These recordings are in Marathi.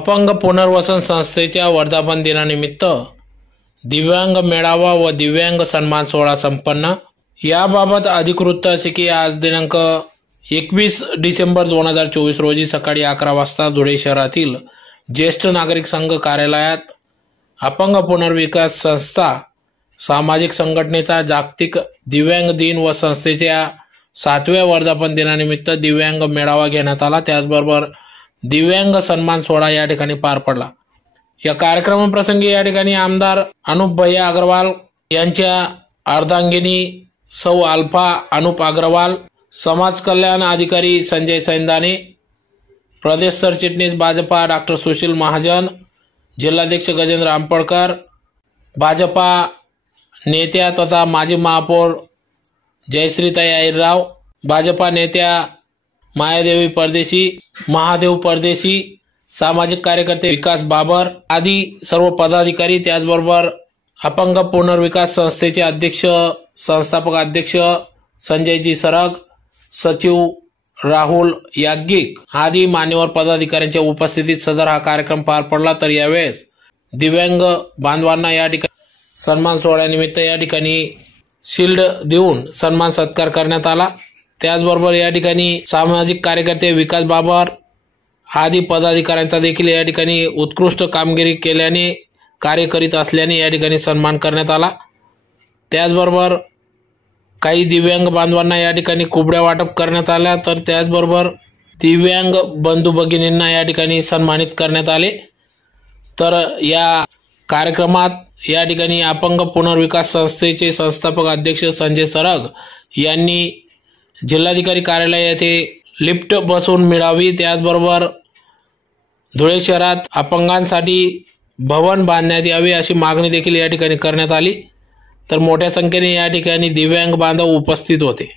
अपंग पुनर्वसन संस्थेच्या वर्धापन दिनानिमित्त दिव्यांग मेळावा व दिव्यांग सन्मान सोहळा संपन्न। याबाबत अधिकृत असे की आज दिनांक 21 डिसेंबर 2024 रोजी सकाळी 11 वाजता धुळे शहरातील ज्येष्ठ नागरिक संघ कार्यालयात अपंग पुनर्विकास संस्था सामाजिक संघटनेचा जागतिक दिव्यांग दिन व संस्थेच्या 7व्या वर्धापन दिनानिमित्त दिव्यांग मेळावा घेण्यात आला। त्याचबरोबर दिव्यांग सन्मान सोहळा या ठिकाणी पार पडला। या कार्यक्रमाप्रसंगी या ठिकाणी आमदार अनुप भैया अग्रवाल यांच्या अर्धांगिनी सौ अल्फा अनुप अग्रवाल, समाज कल्याण अधिकारी संजय सैंदाने, प्रदेश सरचिटणीस भाजपा डॉक्टर सुशील महाजन, जिल्हाध्यक्ष गजेंद्र आंपळकर, भाजपा नेत्या तथा माजी महापौर जयश्रीताई अहिरराव, भाजपा नेत्या मायादेवी परदेशी, महादेव परदेशी, सामाजिक कार्यकर्ते विकास बाबर आदी सर्व पदाधिकारी, त्याचबरोबर अपंग पुनर्विकास संस्थेचे अध्यक्ष संस्थापक अध्यक्ष संजयजी सरग, सचिव राहुल याज्ञिक आदी मान्यवर पदाधिकाऱ्यांच्या उपस्थितीत सदर हा कार्यक्रम पार पडला। तर यावेळेस दिव्यांग बांधवांना या ठिकाणी सन्मान सोहळ्यानिमित्त या ठिकाणी शिल्ड देऊन सन्मान सत्कार करण्यात आला। त्याचबरोबर या ठिकाणी सामाजिक कार्यकर्ते विकास बाबर आदी पदाधिकाऱ्यांचा देखील या ठिकाणी उत्कृष्ट कामगिरी केल्याने कार्य करीत असल्याने या ठिकाणी सन्मान करण्यात आला। त्याचबरोबर काही दिव्यांग बांधवांना या ठिकाणी कुबड्या वाटप करण्यात आल्या। तर त्याचबरोबर दिव्यांग बंधू भगिनींना या ठिकाणी सन्मानित करण्यात आले। तर या कार्यक्रमात या ठिकाणी अपंग पुनर्विकास संस्थेचे संस्थापक अध्यक्ष संजय सरग यांनी जिल्हाधिकारी कार्यालय येथे लिफ्ट बसवून मिळावी, त्याचबरोबर धुळे शहरात अपंगांसाठी भवन बांधण्यात यावे अशी मागणी देखील या ठिकाणी करण्यात आली। तर मोठ्या संख्येने या ठिकाणी दिव्यांग बांधव उपस्थित होते।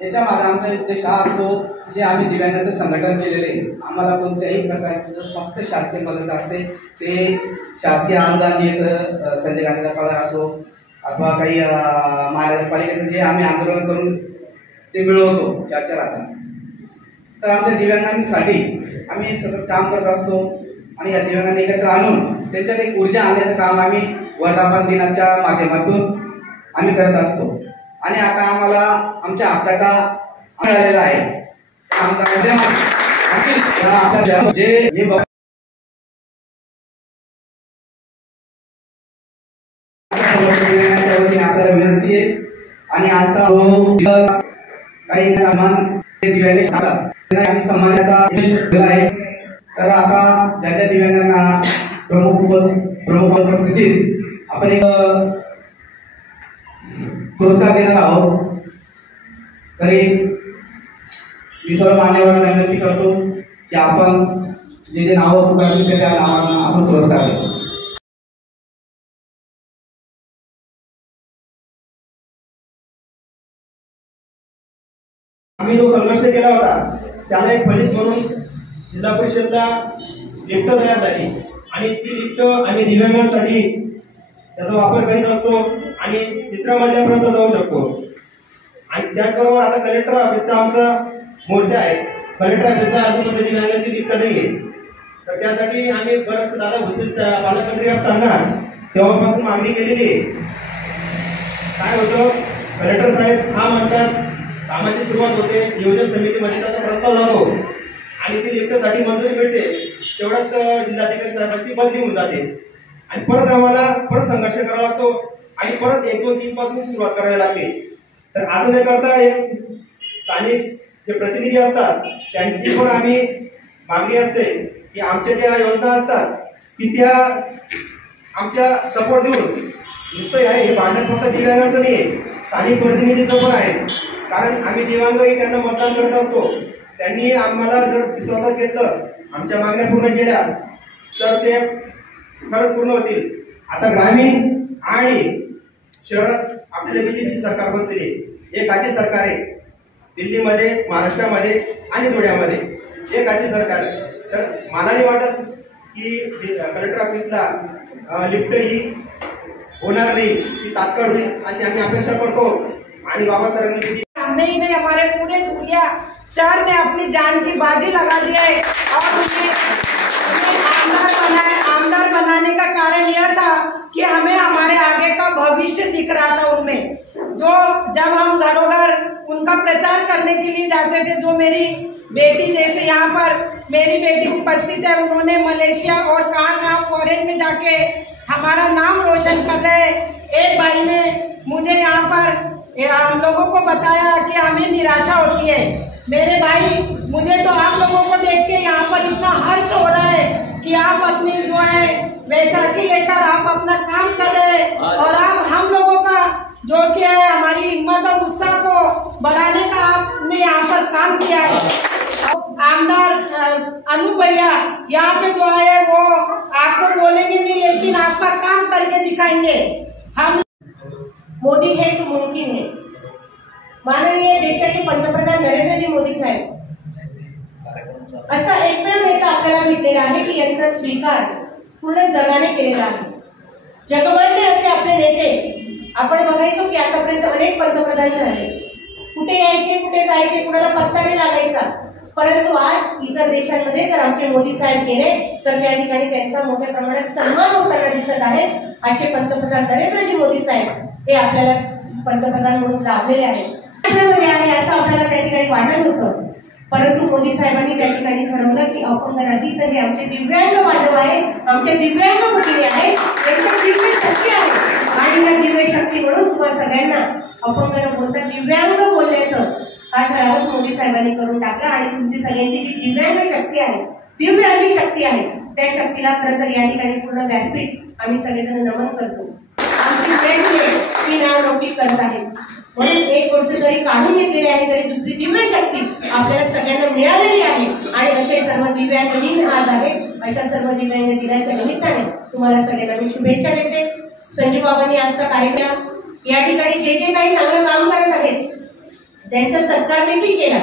याच्यामागे आमचा उद्देश हा असतो जे आम्ही दिव्यांगाचं संघटन केलेले, आम्हाला कोणत्याही प्रकारचं फक्त शासकीय मदत असते, ते शासकीय अनुदान येतं, संजय गांधीचा पगार असो अथवा काही महानगरपालिकेचं जे आम्ही आंदोलन करून ते मिळवतो 4-4 हाताने। तर आमच्या दिव्यांगांसाठी आम्ही सतत काम करत असतो आणि या दिव्यांगांना एकत्र आणून त्यांच्यात एक ऊर्जा आणण्याचं काम आम्ही वर्धापन दिनाच्या माध्यमातून आम्ही करत असतो। आणि आता आम्हाला आमच्या हक्काचा मिळालेला आहे। आपल्याला विनंती आहे आणि आजचा काही सन्मान दिव्यांग सन्मानाचा आहे। तर आता ज्या दिव्यांगांना प्रमुख उपस्थितीत आपण एक पुरस्कार देणार आहोत। तरी मी सर्व मान्यवरांना विनंती करतो की आपण जे नावं पुकारतील त्या नावांना आपण पुरस्कार देऊ। आम्ही जो संघर्ष केला होता त्याला एक फलित म्हणून जिल्हा परिषदला लिफ्ट तयार झाली आणि ती लिफ्ट आम्ही दिव्यांगांसाठी त्याचा वापर करीत असतो आणि तिसऱ्या मजल्यापर्यंत जाऊ शकतो। आणि त्याचबरोबर आता कलेक्टर ऑफिसचा आमचा मोर्चा आहे. कलेक्टर ऑफिसला अजून दिव्यांगांची लिस्ट नाही आहे. तर त्यासाठी आम्ही बरंच दादा भुसे पालकमंत्री असताना तेव्हापासून मागणी केलेली आहे. काय होतं, कलेक्टर साहेब हा म्हणतात कामाची सुरुवात होते, नियोजन समितीमध्ये त्याचा प्रस्ताव लागतो आणि ती लिफ्टसाठी मंजुरी मिळते, तेवढ्याच जिल्हाधिकारी साहेबांची बदली होऊन जाते आणि परत आम्हाला परत संघर्ष करावा लागतो आणि परत 1, 2, 3 पासून सुरुवात करावी लागते. तर असं न करता एक स्थानिक जे प्रतिनिधी असतात त्यांची पण आम्ही मागणी असते की आमच्या ज्या योजना असतात की त्या आमच्या सपोर्ट देऊन, नुसतं आहे हे भांडण फक्त दिव्यांगांचं नाही आहे, स्थानिक प्रतिनिधीचं पण आहे. कारण आम्ही दिव्यांगही त्यांना मतदान करत असतो. त्यांनी आम्हाला जर विश्वासात घेतलं, आमच्या मागण्या पूर्ण केल्या तर ते खरंच पूर्ण होतील. आता ग्रामीण आणि शहरात आपल्याला बीजेपी सरकार बसलेली, एक राज्य सरकार आहे दिल्लीमध्ये, महाराष्ट्रामध्ये आणि धुळ्यामध्ये एक राज्य सरकार. तर मला नाही वाटत की कलेक्टर ऑफिसला लिफ्ट ही होणार नाही, ती तात्काळ होईल अशी आम्ही अपेक्षा करतो. आणि बाबासाहेबांनी हमने ही नहीं, हमारे पूरे धुलिया शहर ने अपनी जान की बाजी लगा दी है और उन्हें आमदार बनाने का कारण यह था कि हमें हमारे आगे का भविष्य दिख रहा था उनमें। जो जब हम घरों घर उनका प्रचार करने के लिए जाते थे, जो मेरी बेटी जैसे यहाँ पर मेरी बेटी उपस्थित है, उन्होंने मलेशिया और कहाँ फॉरेन में जाके हमारा नाम रोशन कर रहे। एक भाई ने मुझे यहाँ पर हम लोगों को बताया कि हमें निराशा होती है। मेरे भाई, मुझे तो आप लोगों को देख के यहाँ पर इतना हर्ष हो रहा है कि आप अपनी जो है वैसाखी लेकर आप अपना काम कर रहे हैं और आप हम लोगों का जो कि है हमारी हिम्मत और उत्साह को बढ़ाने का आपने यहाँ पर काम किया है। आमदार अनूप भैया यहाँ पे जो है वो आपको बोलेंगे नहीं, लेकिन आपका काम करके दिखाएंगे। हम मोदी है तो मुमकिन है। माननीय देशाचे पंतप्रधान नरेंद्रजी मोदी साहेब असा एकमेव नेता आपल्याला भेटलेला आहे की यांचा स्वीकार पूर्ण जगाने केलेला आहे। जगमान्य असे आपले नेते आपण बघायचो की आतापर्यंत अनेक पंतप्रधान झाले, कुठे यायचे कुठे जायचे कुणाला पत्ता नाही लागायचा, परंतु आज इतर देशांमध्ये जर आमचे मोदी साहेब गेले तर त्या ठिकाणी त्यांचा मोठ्या प्रमाणात सन्मान होताना दिसत आहे। असे पंतप्रधान नरेंद्रजी मोदी साहेब हे आपल्याला पंतप्रधान म्हणून लाभलेले आहेत असं आपल्याला त्या ठिकाणी वाटत होतं, परंतु मोदी साहेबांनी त्या ठिकाणी ठरवलं की अपंग नाही तर हे आमचे दिव्यांग बांधव आहे, आमचे दिव्यांग भगिनी आहे, त्यांची दिव्य शक्ती आहे आणि या दिव्य शक्ती म्हणून तुम्हाला सगळ्यांना अपंग न बोलता दिव्यांग बोलण्याचं हा ठरावच मोदी साहेबांनी करून टाकला आणि तुमची सगळ्यांची जी दिव्यांग शक्ती आहे, दिव्य अशी शक्ती आहे, त्या शक्तीला खरं तर या ठिकाणी पूर्ण व्यासपीठ आम्ही सगळेजण नमन करतो। आमची वेळ ती नाव लौकिक करत आहे म्हणून एक गोष्ट जरी काढून घेतलेली आहे तरी दुसरी दिव्य शक्ती आपल्याला सगळ्यांना मिळालेली आहे आणि असे सर्व दिव्यांग दिन आज आहे। अशा सर्व दिव्यांग दिनाच्या निमित्ताने तुम्हाला सगळ्यांना मी शुभेच्छा देते। संजू बाबांनी आजचा कार्यक्रम या ठिकाणी जे जे काही चांगलं काम करत आहेत त्यांचा सत्कार देखील केला,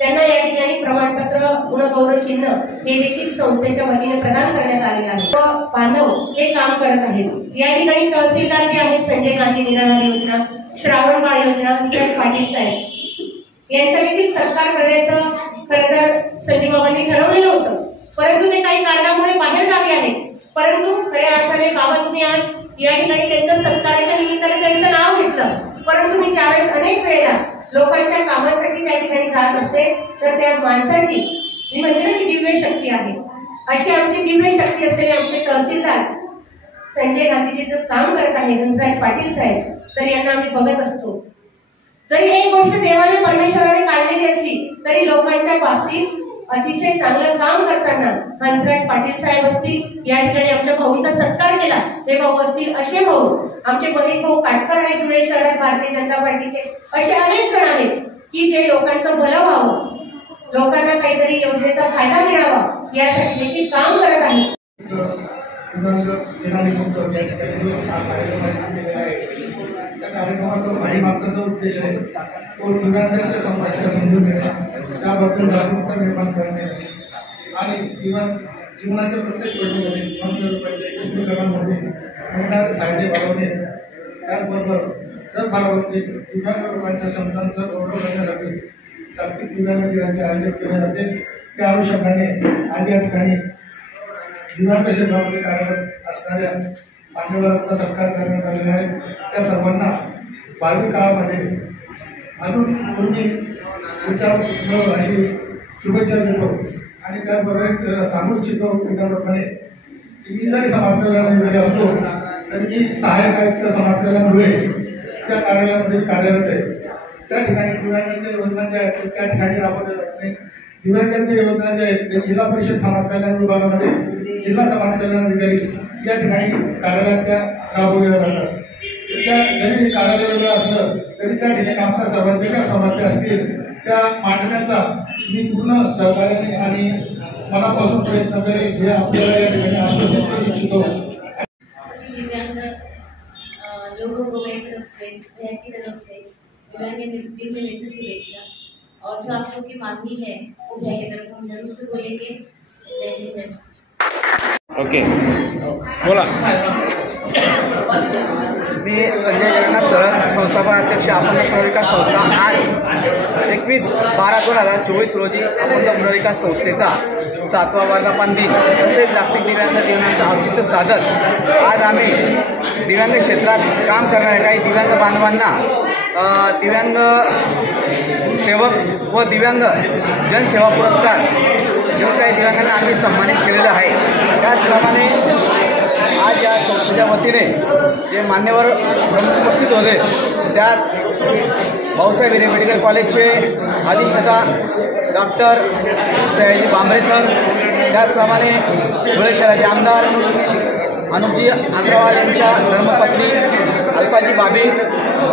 त्यांना या ठिकाणी प्रमाणपत्र गुणगौरव चिन्ह हे देखील संस्थेच्या वतीने प्रदान करण्यात आलेलं आहे। बांधव हे काम करत आहेत या ठिकाणी तहसीलदार जे आहेत संजय गांधी निराधार योजना, श्रावण बाळ योजना, पाटील साहेब यांचा देखील सत्कार करण्याचं खरं तर संजय बाबांनी ठरवलेलं होतं, परंतु ते काही कारणामुळे बाहेर गावी आहेत। परंतु खऱ्या अर्थाने बाबा तुम्ही आज या ठिकाणी त्यांच्या सत्काराच्या निमित्ताने त्यांचं नाव घेतलं, परंतु मी त्यावेळेस अनेक वेळेला लोकांच्या कामासाठी त्या ठिकाणी जात असते तर त्या माणसाची मी म्हणते ना की दिव्य शक्ती आहे, अशी आमची दिव्य शक्ती असलेले आमचे तहसीलदार संजय गांधीजी जर काम करत आहे हंसराज पाटील साहेब तर यांना आम्ही बघत असतो। जरी एक गोष्ट देवाने परमेश्वराने काढलेली असली तरी लोकांच्या बाबतीत अतिशय चांगलं काम करताना हंसराज पाटील साहेब असतील, या ठिकाणी आपल्या भाऊंचा सत्कार केला ते भाऊ असतील, असे भाऊ आमचे बहीण भाऊ काटकर आहेत धुळे शहरात भारतीय जनता पार्टीचे, असे अनेक जण आहेत की जे लोकांचं भलं व्हावं, लोकांना काहीतरी योजनेचा फायदा मिळावा यासाठी देखील काम करत आहेत। मागचा जो उद्देश आहे तो दिव्यांगांच्या समाजाला समजून घेणे, त्याबद्दल जागरूकता निर्माण करणे आणि जीवनाच्या प्रत्येक पैलूमध्ये एकत्रीकरणामध्ये मिळणारे फायदे वाढवणे, त्याचबरोबर जर बारामतीत दिव्यांग लोकांच्या क्षमतांचा गौरव करण्यासाठी जागतिक दिव्यांग दिनाचे आयोजन केले जाते. त्या अनुषंगाने आज या ठिकाणी दिव्यांग क्षेत्रामध्ये कार्यरत असणाऱ्या मान्यवरांचा सत्कार करण्यात आलेला आहे. त्या सर्वांना भावी काळामध्ये अजून पूर्वी विचार अशी शुभेच्छा देतो. आणि त्याचबरोबर सांगू इच्छितो त्याप्रमाणे मी जरी समाजकल्याण असतो तरी मी सहाय्यक आयुक्त समाजकल्याण त्या कार्यालयामध्ये कार्यरत आहे. त्या ठिकाणी दिव्यांगांच्या योजना ज्या आहेत त्या ठिकाणी राबवल्या जात नाही. दिव्यांगांच्या योजना ज्या आहेत ते जिल्हा परिषद समाज कल्याण विभागामध्ये जिल्हा समाज कल्याण अधिकारी या ठिकाणी कार्यालयात त्या राबवल्या जातात. त्या जरी कार्यालय वेगळं असलं तरी त्या ठिकाणी आपल्या सर्वांच्या ज्या समस्या असतील त्या मांडण्याचा मी पूर्ण सहकार्याने आणि मनापासून प्रयत्न करेन हे आपल्याला या ठिकाणी आश्वासित करू इच्छितो. लोगों को मेरी तरफ से, बहन की तरफ से दिव्यांग दिन में लेकर शुभेच्छा। और जो आप लोग की मांगनी है वो जय की तरफ हम जरूर से बोलेंगे। जय हिंद, जय महाराष्ट्र। ओके बोला. मी संजय जगन्नाथ सरळ, संस्थापक अध्यक्ष अपंग पुनर्विकास संस्था. आज 21/12/2024 रोजी अपंग पुनर्विकास संस्थेचा 7वा वर्धापन दिन तसेच जागतिक दिव्यांग दिनाचं औचित्य साधत आज आम्ही दिव्यांग क्षेत्रात काम करणाऱ्या काही दिव्यांग बांधवांना दिव्यांग सेवक व दिव्यांग जनसेवा पुरस्कार देऊन काही दिव्यांगांना आम्ही सन्मानित केलेलं आहे. त्याचप्रमाणे आज या संस्थेच्या वतीने जे मान्यवर प्रमुख उपस्थित होते त्यात भाऊसाहेब हिरे मेडिकल कॉलेजचे अधिष्ठाता डॉक्टर सयाजी बांबरे सर, त्याचप्रमाणे धुळे शहराचे आमदार अनुपजी अग्रवाल यांच्या धर्मपत्नी अल्पाजी बाबी,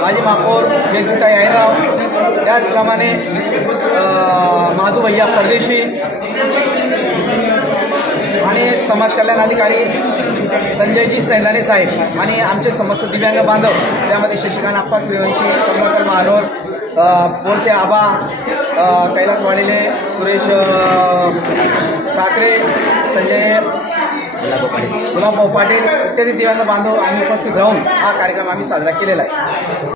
माजी महापौर जयसिताई अहिरराव, त्याचप्रमाणे माधू भैया परदेशी आणि समाज कल्याण अधिकारी संजयजी सैंदाने साहेब आणि आमचे समस्त दिव्यांग बांधव त्यामध्ये शशिकांत आप्पा श्रीवंशी, कमलाकर महारोर, बोरसे आबा, कैलास वाडेले, सुरेश ठाकरे, संजय गुलाबभाऊ पाटील इत्यादी दिव्यांग बांधव आम्ही उपस्थित राहून हा कार्यक्रम आम्ही साजरा केलेला आहे.